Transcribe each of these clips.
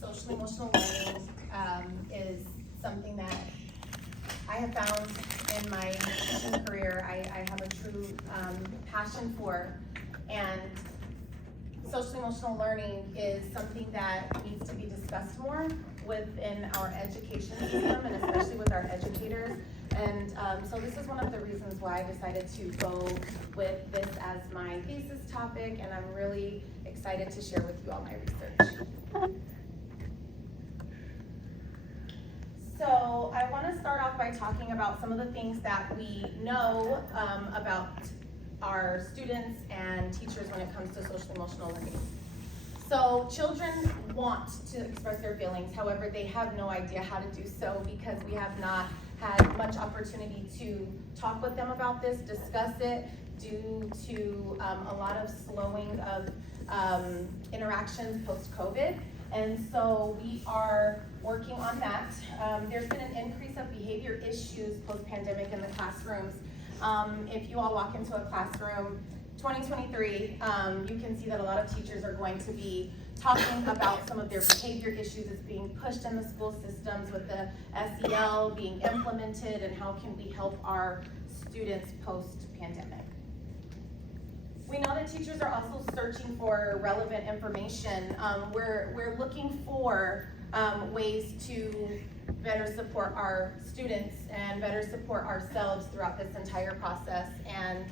Social emotional learning is something that I have found in my teaching career I have a true passion for, and social emotional learning is something that needs to be discussed more within our education system, and especially with our educators. And so this is one of the reasons why I decided to go with this as my thesis topic, and I'm really excited to share with you all my research. So I want to start off by talking about some of the things that we know about our students and teachers when it comes to social emotional learning. So children want to express their feelings, however, they have no idea how to do so because we have not had much opportunity to talk with them about this, discuss it, due to a lot of slowing of interactions post-COVID. And so we are working on that. There's been an increase of behavior issues post-pandemic in the classrooms. If you all walk into a classroom, 2023, you can see that a lot of teachers are going to be talking about some of their behavior issues that's being pushed in the school systems with the SEL being implemented, and how can we help our students post-pandemic. We know that teachers are also searching for relevant information. We're looking for ways to better support our students and better support ourselves throughout this entire process. And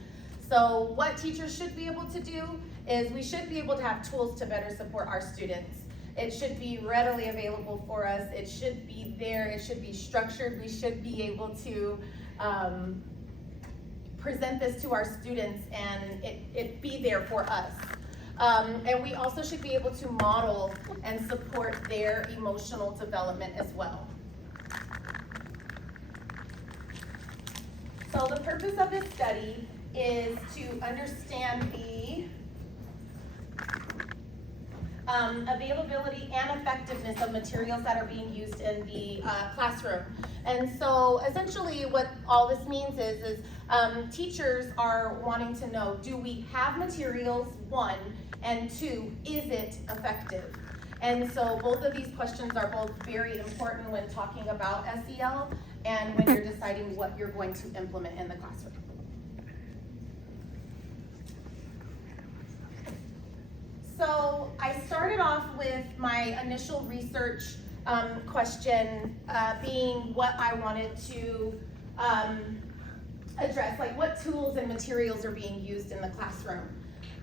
so what teachers should be able to do is we should be able to have tools to better support our students. It should be readily available for us. It should be there. It should be structured. We should be able to present this to our students and it be there for us. And we also should be able to model and support their emotional development as well. So the purpose of this study is to understand the availability and effectiveness of materials that are being used in the classroom. And so essentially what all this means is teachers are wanting to know, do we have materials, one, and two, is it effective? And so both of these questions are both very important when talking about SEL and when you're deciding what you're going to implement in the classroom. So I started off with my initial research question being what I wanted to address, like what tools and materials are being used in the classroom.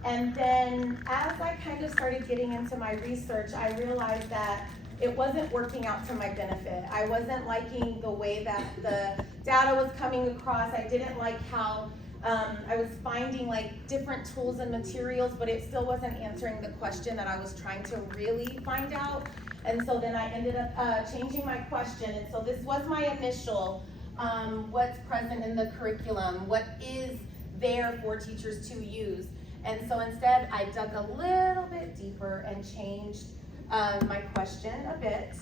And then as I kind of started getting into my research, I realized that it wasn't working out to my benefit. I wasn't liking the way that the data was coming across. I didn't like how I was finding like different tools and materials, but it still wasn't answering the question that I was trying to really find out. And so then I ended up changing my question. And so this was my initial, what's present in the curriculum, what is there for teachers to use. And so instead I dug a little bit deeper and changed my question a bit.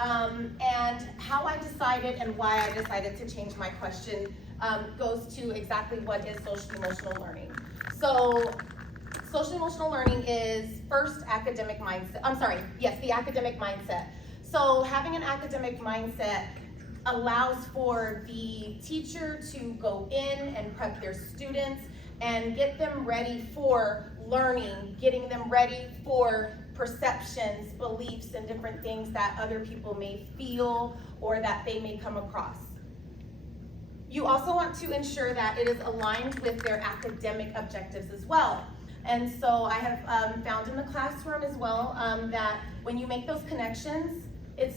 And how I decided and why I decided to change my question goes to exactly what is social emotional learning. So social emotional learning is first academic mindset. The academic mindset. So having an academic mindset allows for the teacher to go in and prep their students and get them ready for learning, getting them ready for perceptions, beliefs, and different things that other people may feel or that they may come across. You also want to ensure that it is aligned with their academic objectives as well. And so I have found in the classroom as well that when you make those connections, it's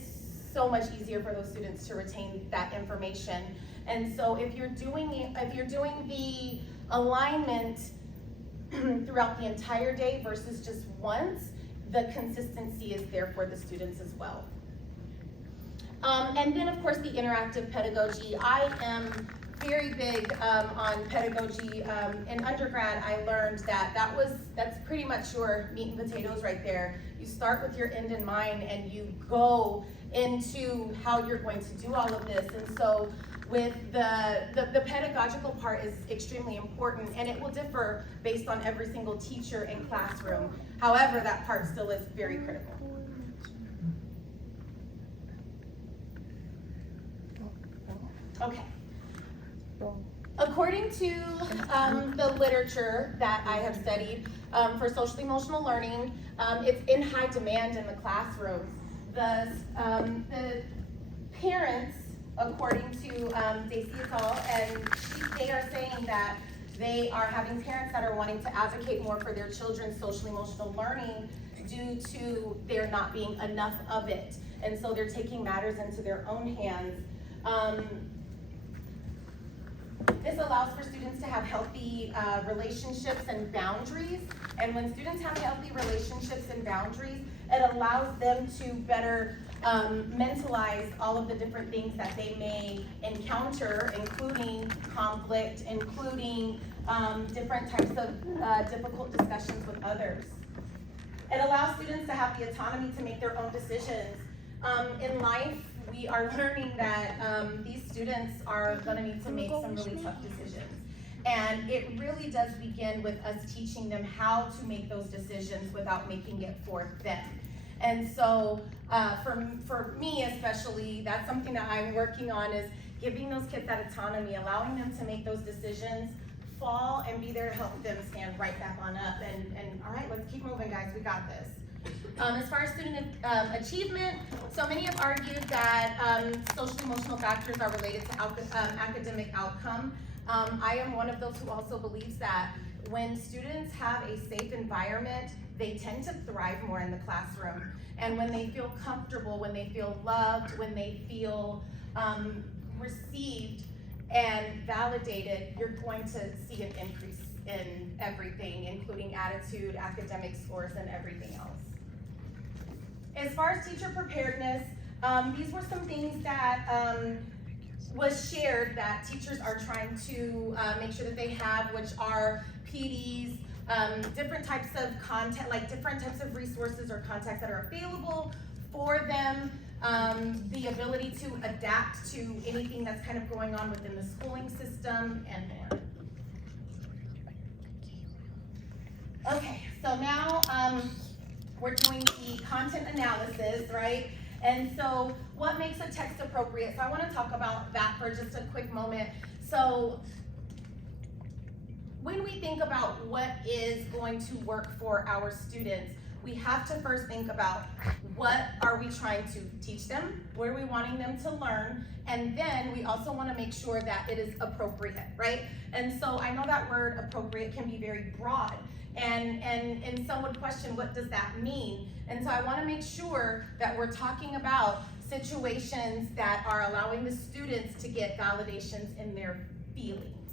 so much easier for those students to retain that information. And so if you're doing the alignment throughout the entire day versus just once, the consistency is there for the students as well. And then of course the interactive pedagogy. I am very big on pedagogy. In undergrad I learned that's pretty much your meat and potatoes right there. You start with your end in mind and you go into how you're going to do all of this. And so with the pedagogical part is extremely important, and it will differ based on every single teacher and classroom. However, that part still is very critical. Okay. According to the literature that I have studied for social emotional learning, it's in high demand in the classroom. The parents, according to Thesis, and they are saying that they are having parents that are wanting to advocate more for their children's social emotional learning due to there not being enough of it. And so they're taking matters into their own hands. This allows for students to have healthy relationships and boundaries. And when students have healthy relationships and boundaries, it allows them to better mentalize all of the different things that they may encounter, including conflict, including different types of difficult discussions with others. It allows students to have the autonomy to make their own decisions. In life, we are learning that these students are going to need to make some really tough decisions. And it really does begin with us teaching them how to make those decisions without making it for them. And so for me especially, that's something that I'm working on, is giving those kids that autonomy, allowing them to make those decisions, fall, and be there to help them stand right back on up. And all right, let's keep moving, guys, we got this. As far as student achievement, so many have argued that social emotional factors are related to academic outcome. I am one of those who also believes that when students have a safe environment, they tend to thrive more in the classroom. And when they feel comfortable, when they feel loved, when they feel received and validated, you're going to see an increase in everything, including attitude, academic scores, and everything else. As far as teacher preparedness, these were some things that was shared that teachers are trying to make sure that they have, which are PDs, different types of content, like different types of resources or contacts that are available for them, the ability to adapt to anything that's kind of going on within the schooling system, and more. Okay, so now we're doing the content analysis, right? And so what makes a text appropriate? So I want to talk about that for just a quick moment. So when we think about what is going to work for our students, we have to first think about what are we trying to teach them, what are we wanting them to learn, and then we also want to make sure that it is appropriate, right? And so I know that word appropriate can be very broad, and some would question, what does that mean? And so I want to make sure that we're talking about situations that are allowing the students to get validations in their feelings.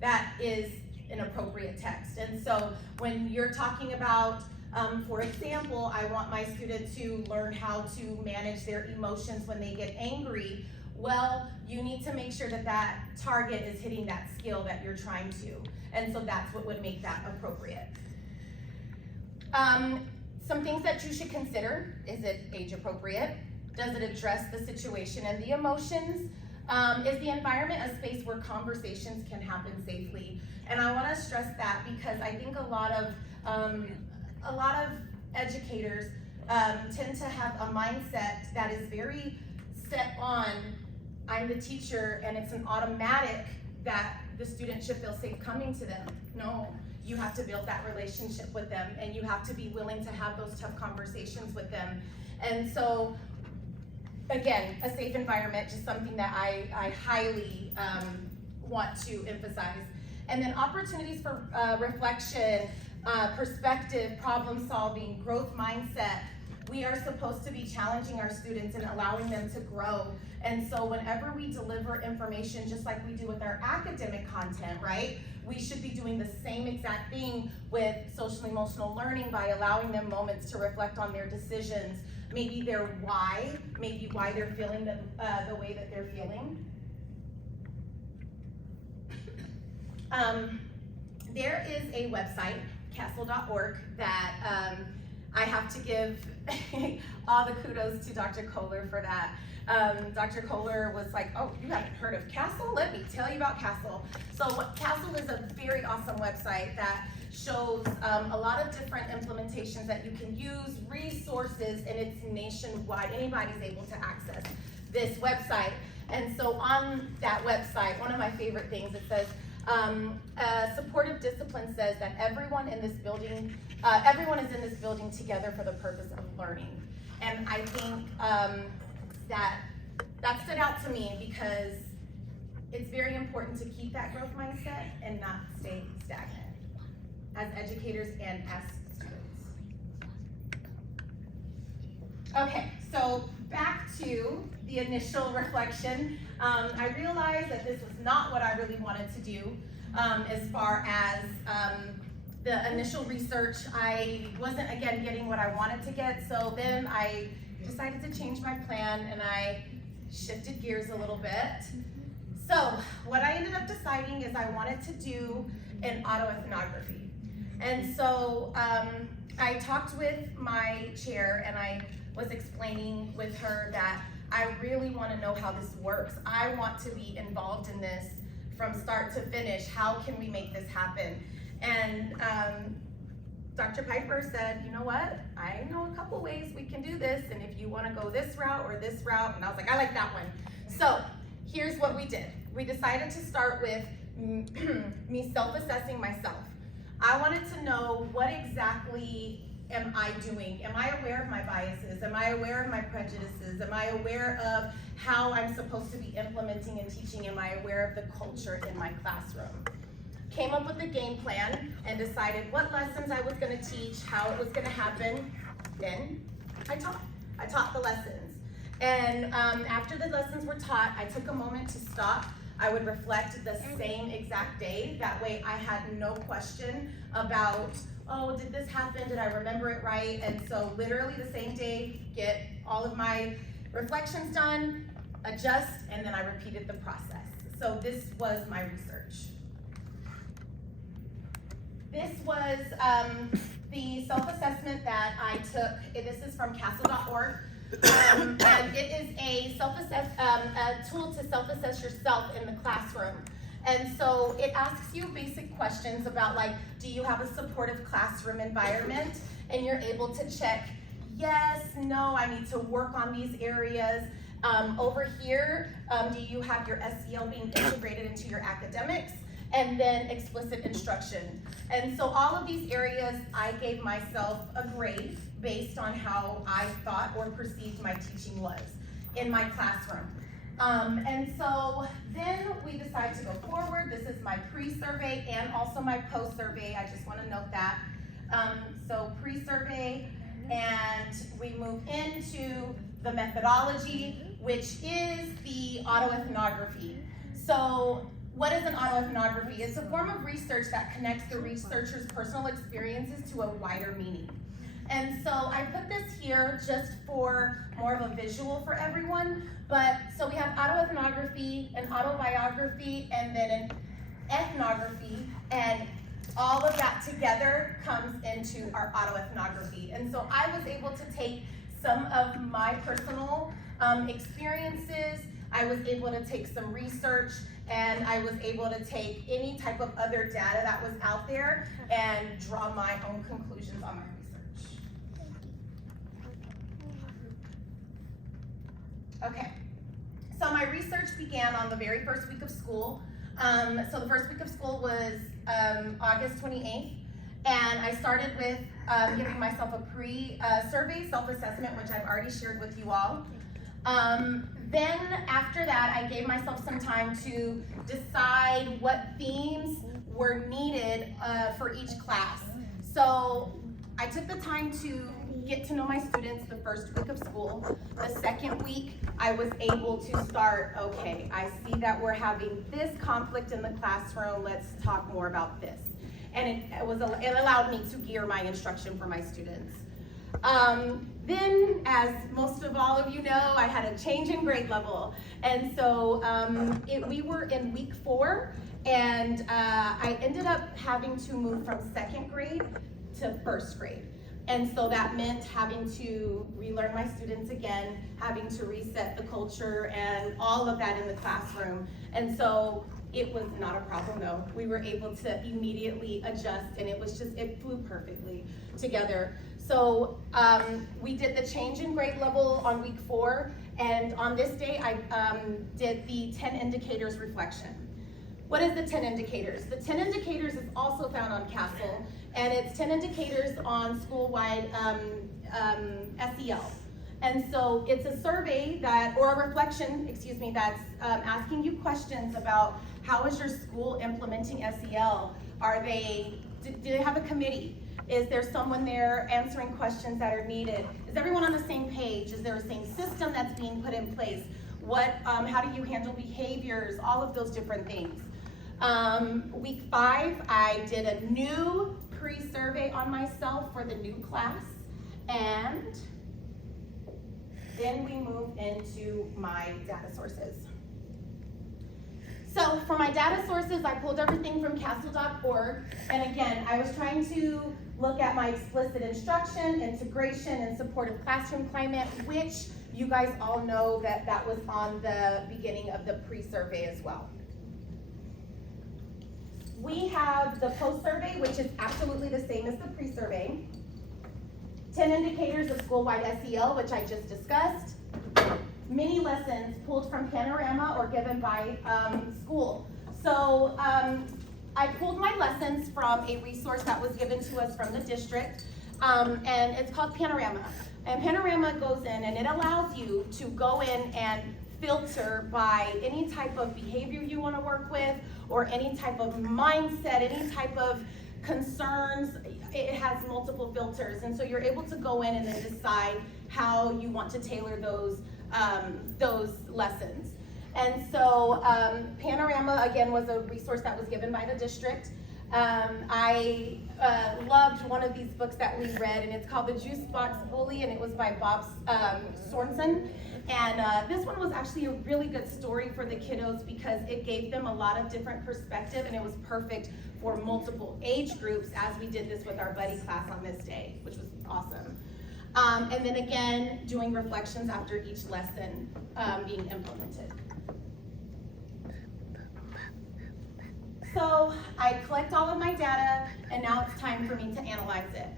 That is an appropriate text. And so when you're talking about, for example, I want my student to learn how to manage their emotions when they get angry, well, you need to make sure that that target is hitting that skill that you're trying to. And so that's what would make that appropriate. Some things that you should consider: is it age appropriate? Does it address the situation and the emotions? Is the environment a space where conversations can happen safely? And I want to stress that because I think a lot of educators tend to have a mindset that is very set on, I'm the teacher and it's an automatic that the student should feel safe coming to them. No, you have to build that relationship with them, and you have to be willing to have those tough conversations with them. And so, again, a safe environment, just something that I highly want to emphasize. And then opportunities for reflection, perspective, problem solving, growth mindset. We are supposed to be challenging our students and allowing them to grow. And so whenever we deliver information, just like we do with our academic content, right? We should be doing the same exact thing with social emotional learning by allowing them moments to reflect on their decisions, maybe their why, maybe why they're feeling the way that they're feeling. There is a website, castle.org, that I have to give all the kudos to Dr. Kohler for that. Dr. Kohler was like, oh, you haven't heard of Castle? Let me tell you about Castle. So Castle is a very awesome website that shows a lot of different implementations that you can use, resources, and it's nationwide. Anybody's able to access this website. And so on that website, one of my favorite things, it says, supportive discipline says that everyone is in this building together for the purpose of learning. And I think that stood out to me because it's very important to keep that growth mindset and not stay stagnant as educators and as students. Okay, so back to the initial reflection. I realized that this was not what I really wanted to do as far as the initial research. I wasn't, again, getting what I wanted to get, so then I decided to change my plan and I shifted gears a little bit. So what I ended up deciding is I wanted to do an autoethnography. And so I talked with my chair and I was explaining with her that I really want to know how this works. I want to be involved in this from start to finish. How can we make this happen? And Dr. Piper said, you know what? I know a couple ways we can do this, and if you want to go this route or this route, and I was like, I like that one. So here's what we did. We decided to start with me self-assessing myself. I wanted to know what exactly am I doing? Am I aware of my biases? Am I aware of my prejudices? Am I aware of how I'm supposed to be implementing and teaching? Am I aware of the culture in my classroom? Came up with a game plan and decided what lessons I was going to teach, how it was going to happen. Then I taught the lessons. And after the lessons were taught, I took a moment to stop. I would reflect the same exact day. That way I had no question about, oh, did this happen? Did I remember it right? And so literally the same day, get all of my reflections done, adjust, and then I repeated the process. So this was my research. This was the self-assessment that I took. This is from castle.org. And it is a tool to self-assess yourself in the classroom. And so it asks you basic questions about, like, do you have a supportive classroom environment? And you're able to check, yes, no, I need to work on these areas. Over here, do you have your SEL being integrated into your academics? And then explicit instruction. And so all of these areas, I gave myself a grade based on how I thought or perceived my teaching was in my classroom. And so then we decided to go forward. This is my pre-survey and also my post-survey. I just want to note that. So pre-survey, and we move into the methodology, which is the autoethnography. So what is an autoethnography? It's a form of research that connects the researcher's personal experiences to a wider meaning. And so I put this here just for more of a visual for everyone. But so we have autoethnography, an autobiography, and then an ethnography, and all of that together comes into our autoethnography. And so I was able to take some of my personal experiences. I was able to take some research, and I was able to take any type of other data that was out there and draw my own conclusions on my research. Okay, so my research began on the very first week of school. So the first week of school was August 28th, and I started with giving myself a pre-survey self-assessment, which I've already shared with you all. Then after that, I gave myself some time to decide what themes were needed for each class. So I took the time to get to know my students the first week of school. The second week, I was able to start, okay, I see that we're having this conflict in the classroom, let's talk more about this. And it allowed me to gear my instruction for my students. Then, as most of all of you know, I had a change in grade level. And so we were in week 4, and I ended up having to move from second grade to first grade. And so that meant having to relearn my students again, having to reset the culture and all of that in the classroom. And so it was not a problem though. We were able to immediately adjust, and it flew perfectly together. So we did the change in grade level on week 4, and on this day I did the 10 indicators reflection. What is the 10 indicators? The 10 indicators is also found on CASEL, and it's 10 indicators on school-wide SEL. And so it's a survey or a reflection, that's asking you questions about how is your school implementing SEL? Do they have a committee? Is there someone there answering questions that are needed? Is everyone on the same page? Is there a same system that's being put in place? How do you handle behaviors? All of those different things. Week 5, I did a new pre-survey on myself for the new class, and then we moved into my data sources. So for my data sources, I pulled everything from casel.org, and again, I was trying to look at my explicit instruction, integration, and supportive classroom climate, which you guys all know that was on the beginning of the pre-survey as well. We have the post-survey, which is absolutely the same as the pre-survey. 10 indicators of school-wide SEL, which I just discussed. Mini lessons pulled from Panorama or given by school. So I pulled my lessons from a resource that was given to us from the district, and it's called Panorama. And Panorama goes in and it allows you to go in and filter by any type of behavior you want to work with, or any type of mindset, any type of concerns. It has multiple filters, and so you're able to go in and then decide how you want to tailor those lessons. And so Panorama, again, was a resource that was given by the district. I loved one of these books that we read, and it's called The Juice Box Bully, and it was by Bob Sorensen. And this one was actually a really good story for the kiddos because it gave them a lot of different perspective, and it was perfect for multiple age groups as we did this with our buddy class on this day, which was awesome. And then again, doing reflections after each lesson being implemented. So I collect all of my data, and now it's time for me to analyze it.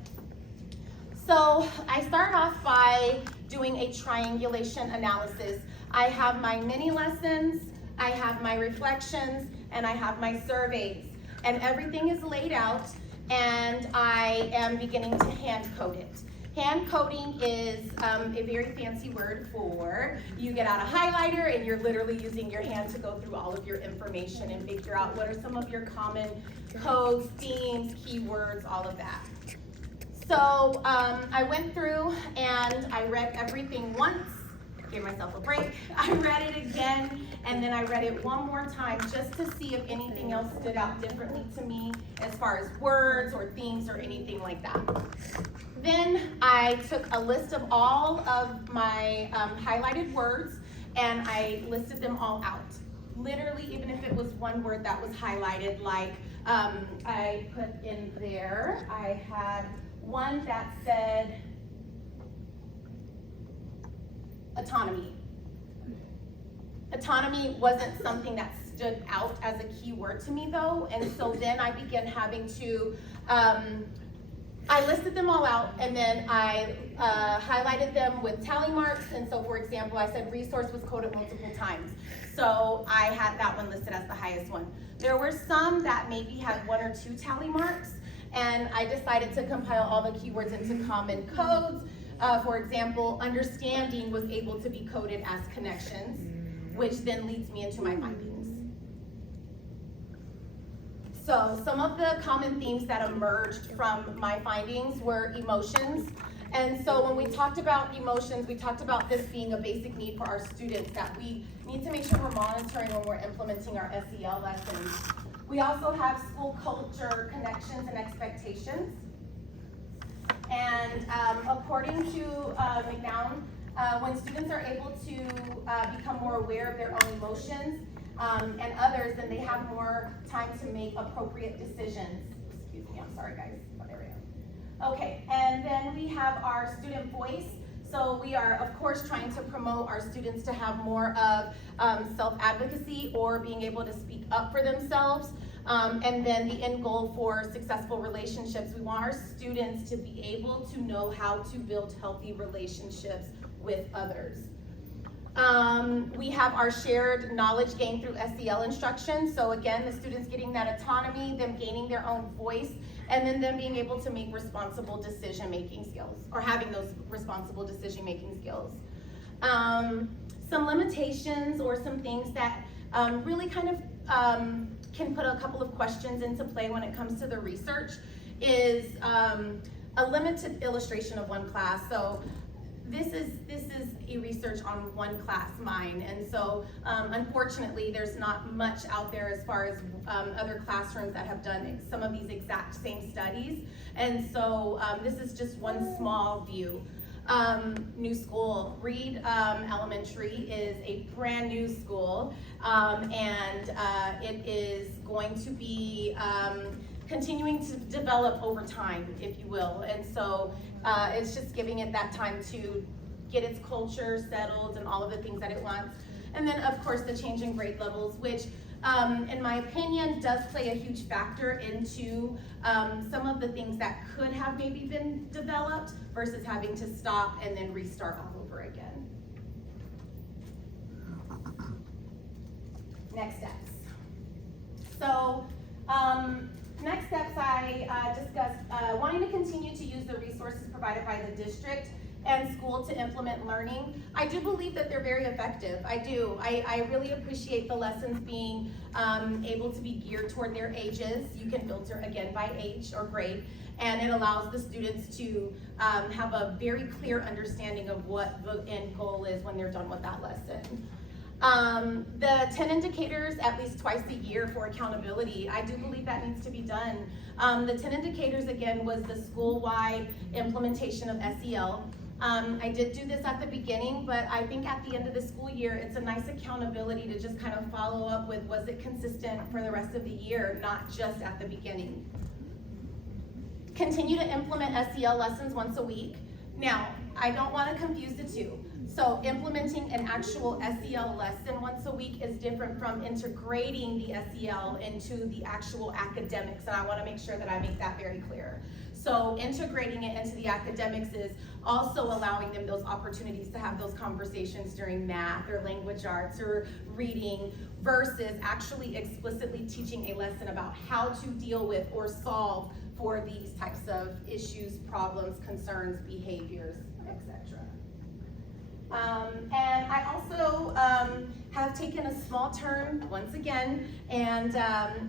So I start off by doing a triangulation analysis. I have my mini lessons, I have my reflections, and I have my surveys. And everything is laid out, and I am beginning to hand code it. Hand coding is a very fancy word for you get out a highlighter and you're literally using your hand to go through all of your information and figure out what are some of your common codes, themes, keywords, all of that. So I went through and I read everything once, gave myself a break. I read it again, and then I read it one more time just to see if anything else stood out differently to me as far as words or themes or anything like that. Then I took a list of all of my highlighted words, and I listed them all out. Literally, even if it was one word that was highlighted, like I put in there, I had one that said autonomy. Autonomy wasn't something that stood out as a key word to me though, and so then I began having to, I listed them all out, and then I highlighted them with tally marks. And so for example, I said resource was coded multiple times. So I had that one listed as the highest one. There were some that maybe had 1 or 2 tally marks, and I decided to compile all the keywords into common codes. For example, understanding was able to be coded as connections, which then leads me into my findings. So some of the common themes that emerged from my findings were emotions. And so when we talked about emotions, we talked about this being a basic need for our students, that we need to make sure we're monitoring when we're implementing our SEL lessons. We also have school culture, connections, and expectations. And according to McNown, when students are able to become more aware of their own emotions and others, then they have more time to make appropriate decisions. Excuse me, I'm sorry guys, there we go. Okay, and then we have our student voice. So we are, of course, trying to promote our students to have more of self-advocacy or being able to speak up for themselves. And then the end goal for successful relationships, we want our students to be able to know how to build healthy relationships with others. We have our shared knowledge gained through SEL instruction. So again, the students getting that autonomy, them gaining their own voice, and then them being able to make responsible decision-making skills, or having those responsible decision-making skills. Some limitations or some things that really kind of can put a couple of questions into play when it comes to the research is a limited illustration of one class. So this is a research on one class, mine, and so unfortunately there's not much out there as far as other classrooms that have done some of these exact same studies, and so this is just one small view. New school, Reed Elementary is a brand new school, and it is going to be continuing to develop over time, if you will, and so it's just giving it that time to get its culture settled and all of the things that it wants. And then of course the change in grade levels, which in my opinion does play a huge factor into some of the things that could have maybe been developed versus having to stop and then restart all over again. Next steps. So next steps, I discussed wanting to continue to use the resources provided by the district and school to implement learning. I do believe that they're very effective. I do. I really appreciate the lessons being able to be geared toward their ages. You can filter again by age or grade, and it allows the students to have a very clear understanding of what the end goal is when they're done with that lesson. The 10 indicators at least twice a year for accountability, I do believe that needs to be done. The 10 indicators again was the school-wide implementation of SEL. I did do this at the beginning, but I think at the end of the school year, it's a nice accountability to just kind of follow up with, was it consistent for the rest of the year, not just at the beginning. Continue to implement SEL lessons once a week. Now, I don't want to confuse the two. So implementing an actual SEL lesson once a week is different from integrating the SEL into the actual academics, and I want to make sure that I make that very clear. So integrating it into the academics is also allowing them those opportunities to have those conversations during math or language arts or reading versus actually explicitly teaching a lesson about how to deal with or solve for these types of issues, problems, concerns, behaviors, etc. And I also have taken a small turn once again, and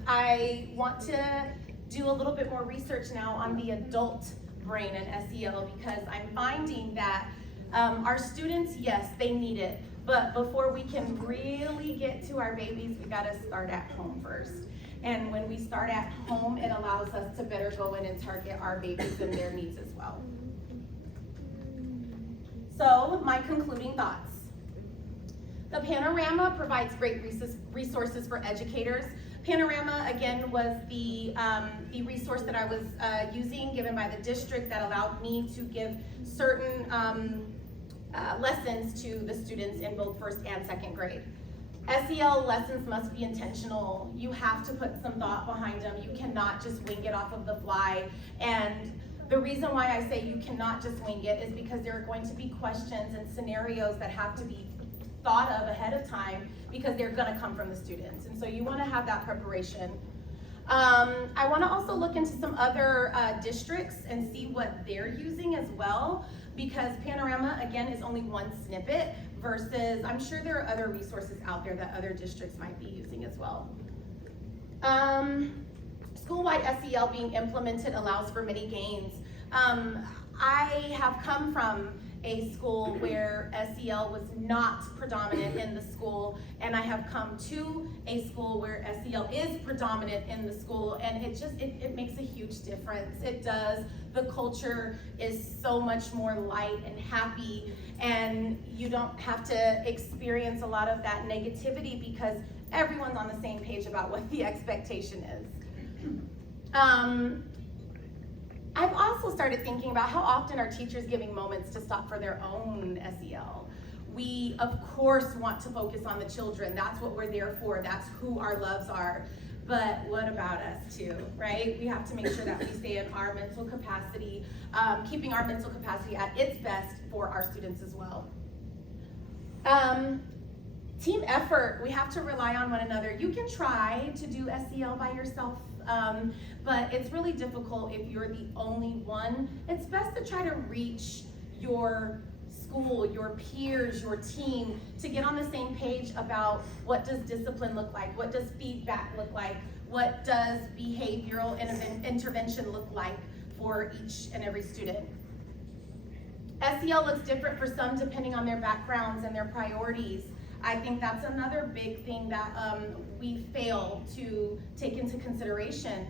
I want to do a little bit more research now on the adult brain and SEL, because I'm finding that our students, yes, they need it, but before we can really get to our babies, we gotta start at home first. And when we start at home, it allows us to better go in and target our babies and their needs as well. So, my concluding thoughts. The Panorama provides great resources for educators. Panorama, again, was the resource that I was using, given by the district, that allowed me to give certain lessons to the students in both first and second grade. SEL lessons must be intentional. You have to put some thought behind them. You cannot just wing it off of the fly. And the reason why I say you cannot just wing it is because there are going to be questions and scenarios that have to be thought of ahead of time, because they're going to come from the students, and so you want to have that preparation. I want to also look into some other districts and see what they're using as well, because Panorama, again, is only one snippet versus I'm sure there are other resources out there that other districts might be using as well. School-wide SEL being implemented allows for many gains. I have come from a school where SEL was not predominant in the school, and I have come to a school where SEL is predominant in the school, and it makes a huge difference. It does. The culture is so much more light and happy, and you don't have to experience a lot of that negativity because everyone's on the same page about what the expectation is. I've also started thinking about how often are teachers giving moments to stop for their own SEL. We, of course, want to focus on the children. That's what we're there for. That's who our loves are. But what about us too, right? We have to make sure that we stay in our mental capacity, keeping our mental capacity at its best for our students as well. Team effort, we have to rely on one another. You can try to do SEL by yourself, but it's really difficult if you're the only one. It's best to try to reach your school, your peers, your team, to get on the same page about what does discipline look like, what does feedback look like, what does behavioral intervention look like for each and every student. SEL looks different for some depending on their backgrounds and their priorities. I think that's another big thing that we fail to take into consideration.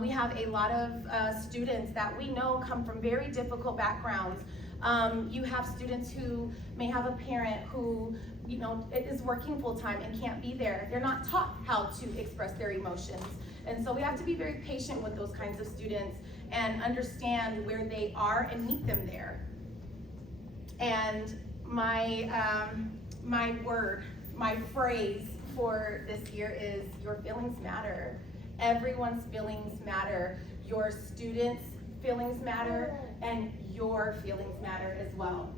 We have a lot of students that we know come from very difficult backgrounds. You have students who may have a parent who, is working full-time and can't be there. They're not taught how to express their emotions. And so we have to be very patient with those kinds of students and understand where they are and meet them there. And my phrase for this year is your feelings matter. Everyone's feelings matter. Your students' feelings matter, and your feelings matter as well.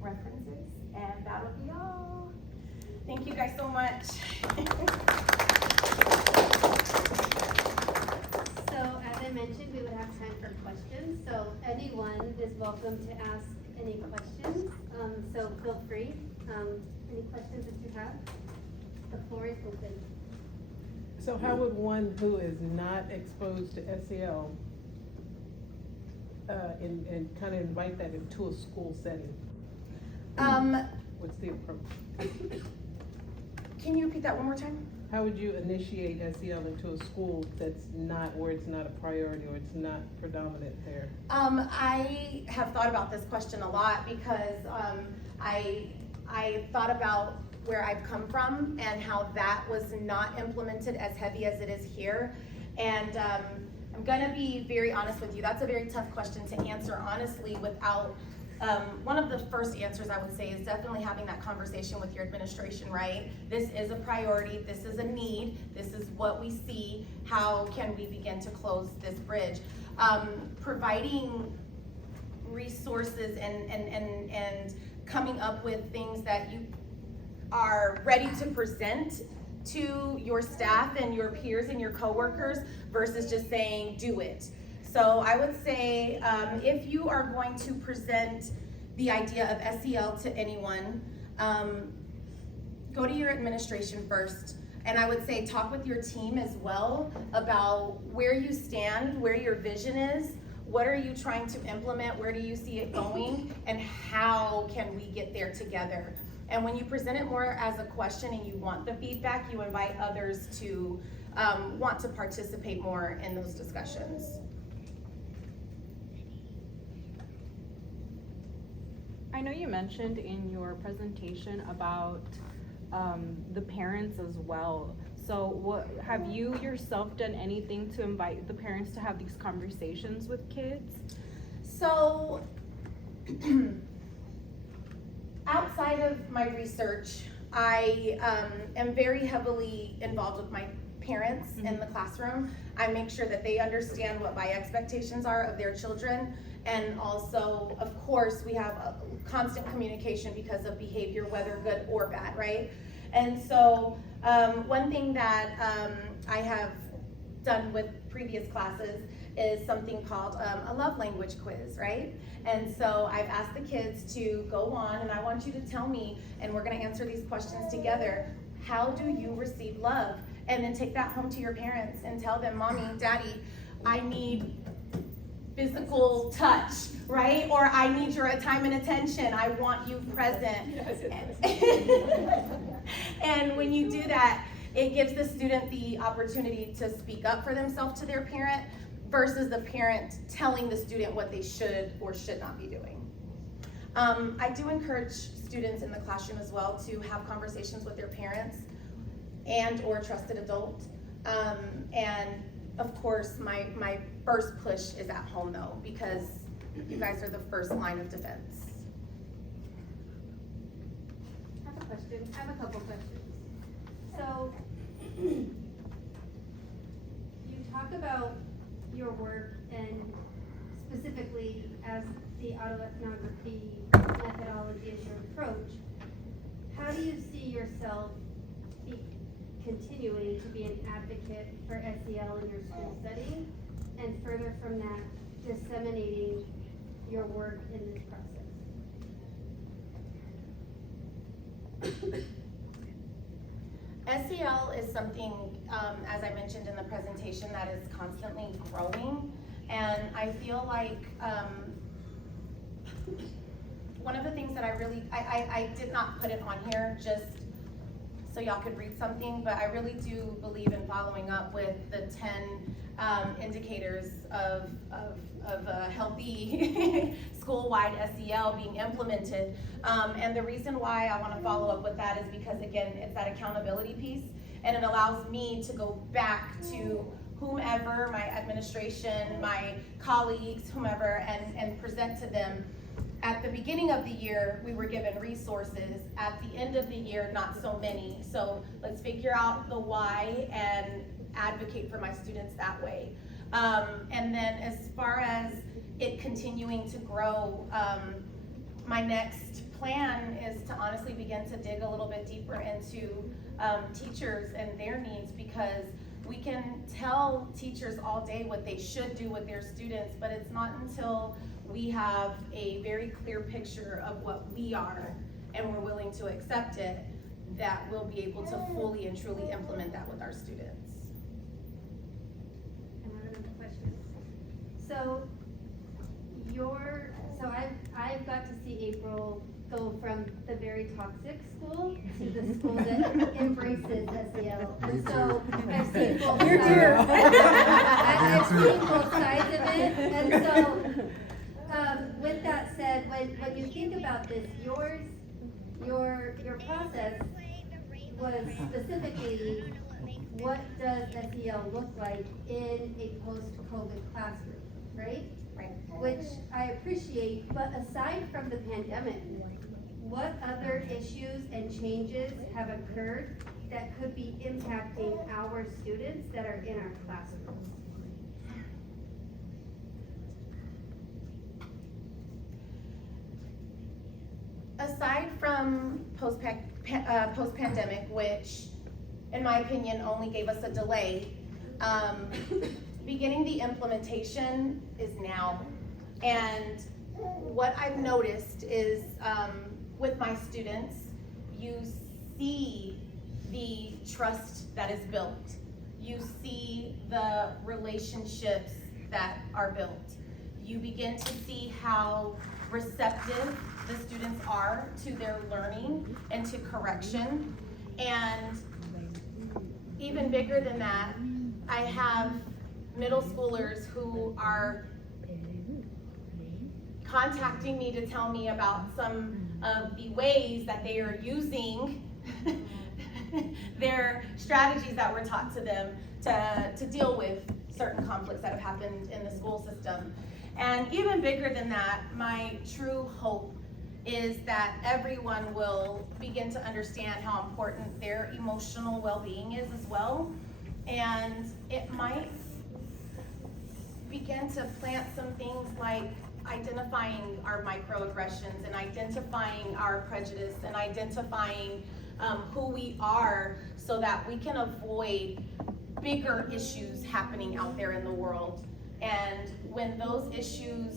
References, and that'll be all. Thank you guys so much. So as I mentioned, we would have time for questions. So anyone is welcome to ask any questions. So feel free. Any questions that you have? The floor is open. So how would one who is not exposed to SEL and kind of invite that into a school setting? What's the approach? Can you repeat that one more time? How would you initiate SEL into a school that's not, where it's not a priority or it's not predominant there? I have thought about this question a lot because I thought about where I've come from and how that was not implemented as heavy as it is here. And I'm gonna be very honest with you, that's a very tough question to answer honestly without, one of the first answers I would say is definitely having that conversation with your administration, right? This is a priority, this is a need, this is what we see, how can we begin to close this bridge? Providing resources and coming up with things that you are ready to present to your staff and your peers and your coworkers versus just saying, do it. So I would say if you are going to present the idea of SEL to anyone, go to your administration first. And I would say talk with your team as well about where you stand, where your vision is, what are you trying to implement, where do you see it going, and how can we get there together? And when you present it more as a question and you want the feedback, you invite others to want to participate more in those discussions. I know you mentioned in your presentation about the parents as well. So have you yourself done anything to invite the parents to have these conversations with kids? So, outside of my research, I am very heavily involved with my parents in the classroom. I make sure that they understand what my expectations are of their children. And also, of course, we have a constant communication because of behavior, whether good or bad, right? And so, one thing that I have done with previous classes is something called a love language quiz, right? And so I've asked the kids to go on, and I want you to tell me, and we're gonna answer these questions together, how do you receive love? And then take that home to your parents and tell them, Mommy, Daddy, I need physical touch, right? Or I need your time and attention. I want you present. And when you do that, it gives the student the opportunity to speak up for themselves to their parent versus the parent telling the student what they should or should not be doing. I do encourage students in the classroom as well to have conversations with their parents and or trusted adult. And of course, my first push is at home though, because you guys are the first line of defense. I have a question, I have a couple questions. So, you talk about your work and specifically as the autoethnography methodology is your approach. How do you see yourself continuing to be an advocate for SEL in your school setting? And further from that, disseminating your work in this process? SEL is something, as I mentioned in the presentation, that is constantly growing. And I feel like one of the things that I did not put it on here just so y'all could read something, but I really do believe in following up with the 10 indicators of a healthy school-wide SEL being implemented. And the reason why I want to follow up with that is because, again, it's that accountability piece, and it allows me to go back to whomever, my administration, my colleagues, whomever, and present to them. At the beginning of the year, we were given resources. At the end of the year, not so many. So let's figure out the why and advocate for my students that way. And then as far as it continuing to grow, my next plan is to honestly begin to dig a little bit deeper into teachers and their needs, because we can tell teachers all day what they should do with their students, but it's not until we have a very clear picture of what we are and we're willing to accept it that we'll be able to fully and truly implement that with our students. And I have another question. So I've got to see April go from the very toxic school to the school that embraces SEL. And so I've seen both sides. I've seen both sides of it. And so with that said, when you think about this, your process was specifically, what does SEL look like in a post-COVID classroom, right? Right. Which I appreciate, but aside from the pandemic, what other issues and changes have occurred that could be impacting our students that are in our classrooms? Aside from post-pandemic, which in my opinion only gave us a delay, beginning the implementation is now. And what I've noticed is with my students, you see the trust that is built. You see the relationships that are built. You begin to see how receptive the students are to their learning and to correction. And even bigger than that, I have middle schoolers who are contacting me to tell me about some of the ways that they are using their strategies that were taught to them to deal with certain conflicts that have happened in the school system. And even bigger than that, my true hope is that everyone will begin to understand how important their emotional well-being is as well. And it might begin to plant some things like identifying our microaggressions and identifying our prejudice and identifying who we are, so that we can avoid bigger issues happening out there in the world. And when those issues,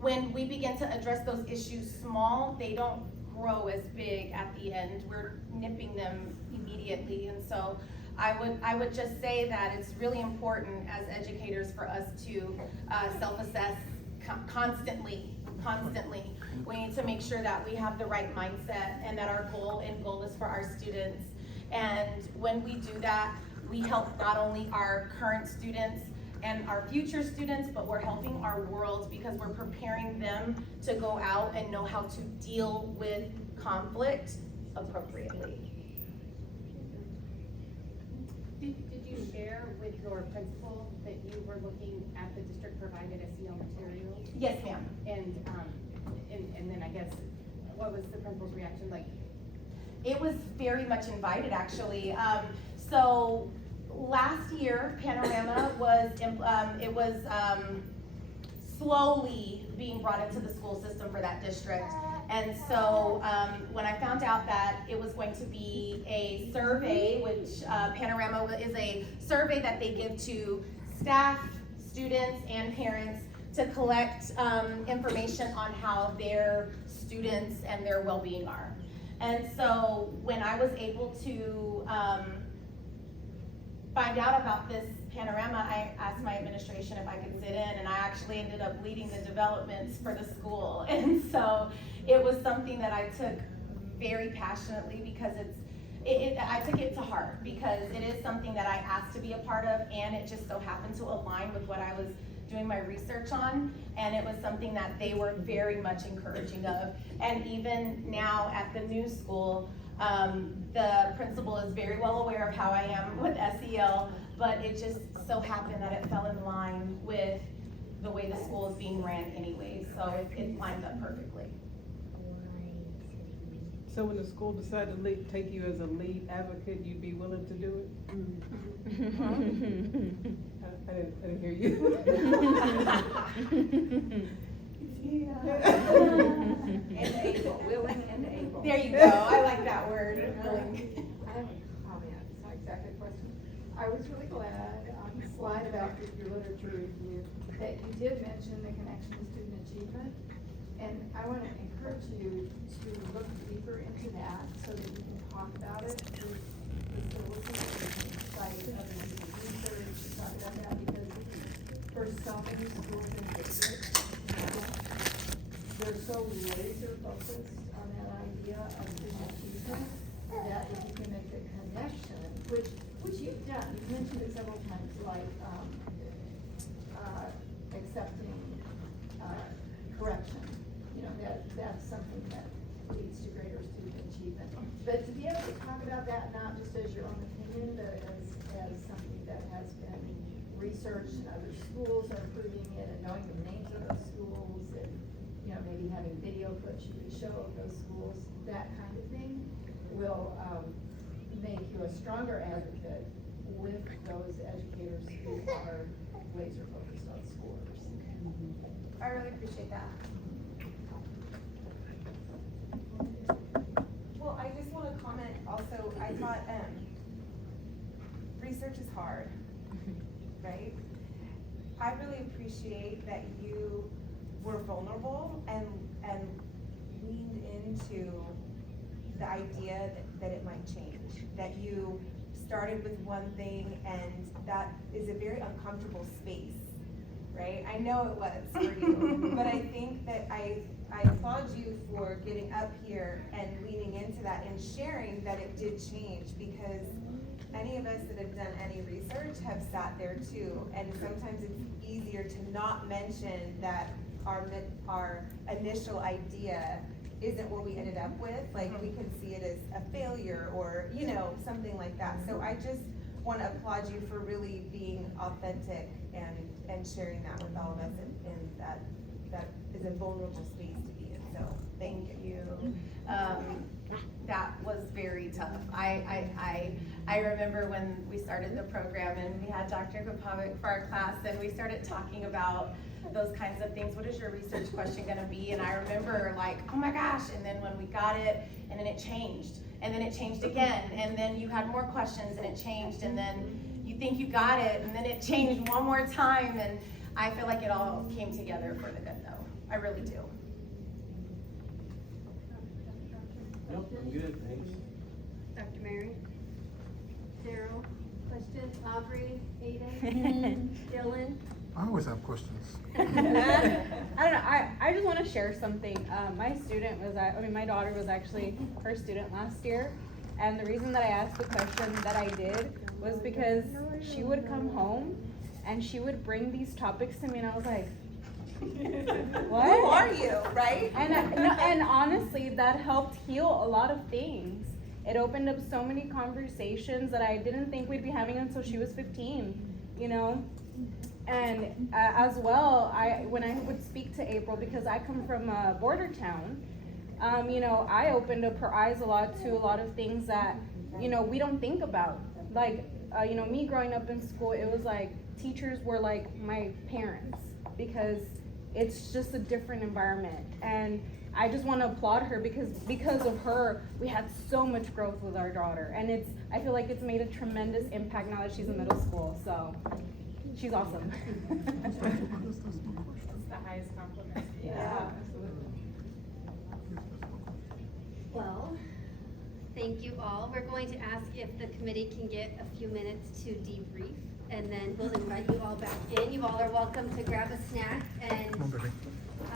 when we begin to address those issues small, they don't grow as big at the end. We're nipping them immediately. And so I would just say that it's really important as educators for us to self-assess constantly. We need to make sure that we have the right mindset and that our goal is for our students. And when we do that, we help not only our current students and our future students, but we're helping our world, because we're preparing them to go out and know how to deal with conflict appropriately. share with your principal that you were looking at the district provided SEL materials? Yes, ma'am. And then I guess, what was the principal's reaction like? It was very much invited, actually. So last year, Panorama was, slowly being brought into the school system for that district. And so when I found out that it was going to be a survey, which Panorama is a survey that they give to staff, students, and parents to collect information on how their students and their well-being are. And so when I was able to find out about this Panorama, I asked my administration if I could sit in, and I actually ended up leading the developments for the school. And so it was something that I took very passionately because I took it to heart because it is something that I asked to be a part of, and it just so happened to align with what I was doing my research on, and it was something that they were very much encouraging of. And even now at the new school, the principal is very well aware of how I am with SEL, but it just so happened that it fell in line with the way the school is being ran anyway, so it lines up perfectly. So when the school decided to take you as a lead advocate, you'd be willing to do it? I didn't hear you. And able, willing and able. There you go, I like that word, willing. I have a comment, it's not exactly a question. I was really glad on the slide about your literature review that you did mention the connection to student achievement. And I want to encourage you to look deeper into that so that you can talk about it with the site of research, talk about that, because for so many schools and districts, they're so laser focused on that idea of student achievement that if you can make the connection, which you've done, you've mentioned it several times, like accepting correction. You know, that's something that leads to greater student achievement. But to be able to talk about that not just as your own opinion, but as something that has been researched and other schools are improving it, and knowing the names of those schools, and maybe having video clips you could show of those schools, that kind of thing will make you a stronger advocate with those educators who are laser focused on scores. I really appreciate that. Well, I just want to comment also, I thought research is hard, right? I really appreciate that you were vulnerable and leaned into the idea that it might change, that you started with one thing, and that is a very uncomfortable space, right? I know it was for you, but I think that I applaud you for getting up here and leaning into that and sharing that it did change, because any of us that have done any research have sat there too, and sometimes it's easier to not mention that our initial idea isn't what we ended up with. Like, we could see it as a failure or, something like that. So I just want to applaud you for really being authentic and sharing that with all of us, and that is a vulnerable space to be in. So thank you. That was very tough. I remember when we started the program and we had Dr. Popovic for our class, and we started talking about those kinds of things. What is your research question gonna be? And I remember like, oh my gosh, and then when we got it, and then it changed, and then it changed again, and then you had more questions and it changed, and then you think you got it, and then it changed one more time, and I feel like it all came together for the good though. I really do. Nope, I'm good, thanks. Dr. Mary? Daryl? Questions? Aubrey? Aiden? Dylan? I always have questions. I don't know, I just want to share something. My daughter was actually her student last year, and the reason that I asked the question that I did was because she would come home and she would bring these topics to me, and I was like, what? Who are you, right? And honestly, that helped heal a lot of things. it opened up so many conversations that I didn't think we'd be having until she was 15, you know? And as well, when I would speak to April, because I come from a border town, you know, I opened up her eyes a lot to a lot of things that, you know, we don't think about. Like, you know, me growing up in school, it was like teachers were like my parents because it's just a different environment. And I just want to applaud her because of her, we had so much growth with our daughter. And I feel like it's made a tremendous impact now that she's in middle school. So she's awesome. It's the highest compliment. Yeah. Well, thank you all. We're going to ask if the committee can get a few minutes to debrief, and then we'll invite you all back in. You all are welcome to grab a snack and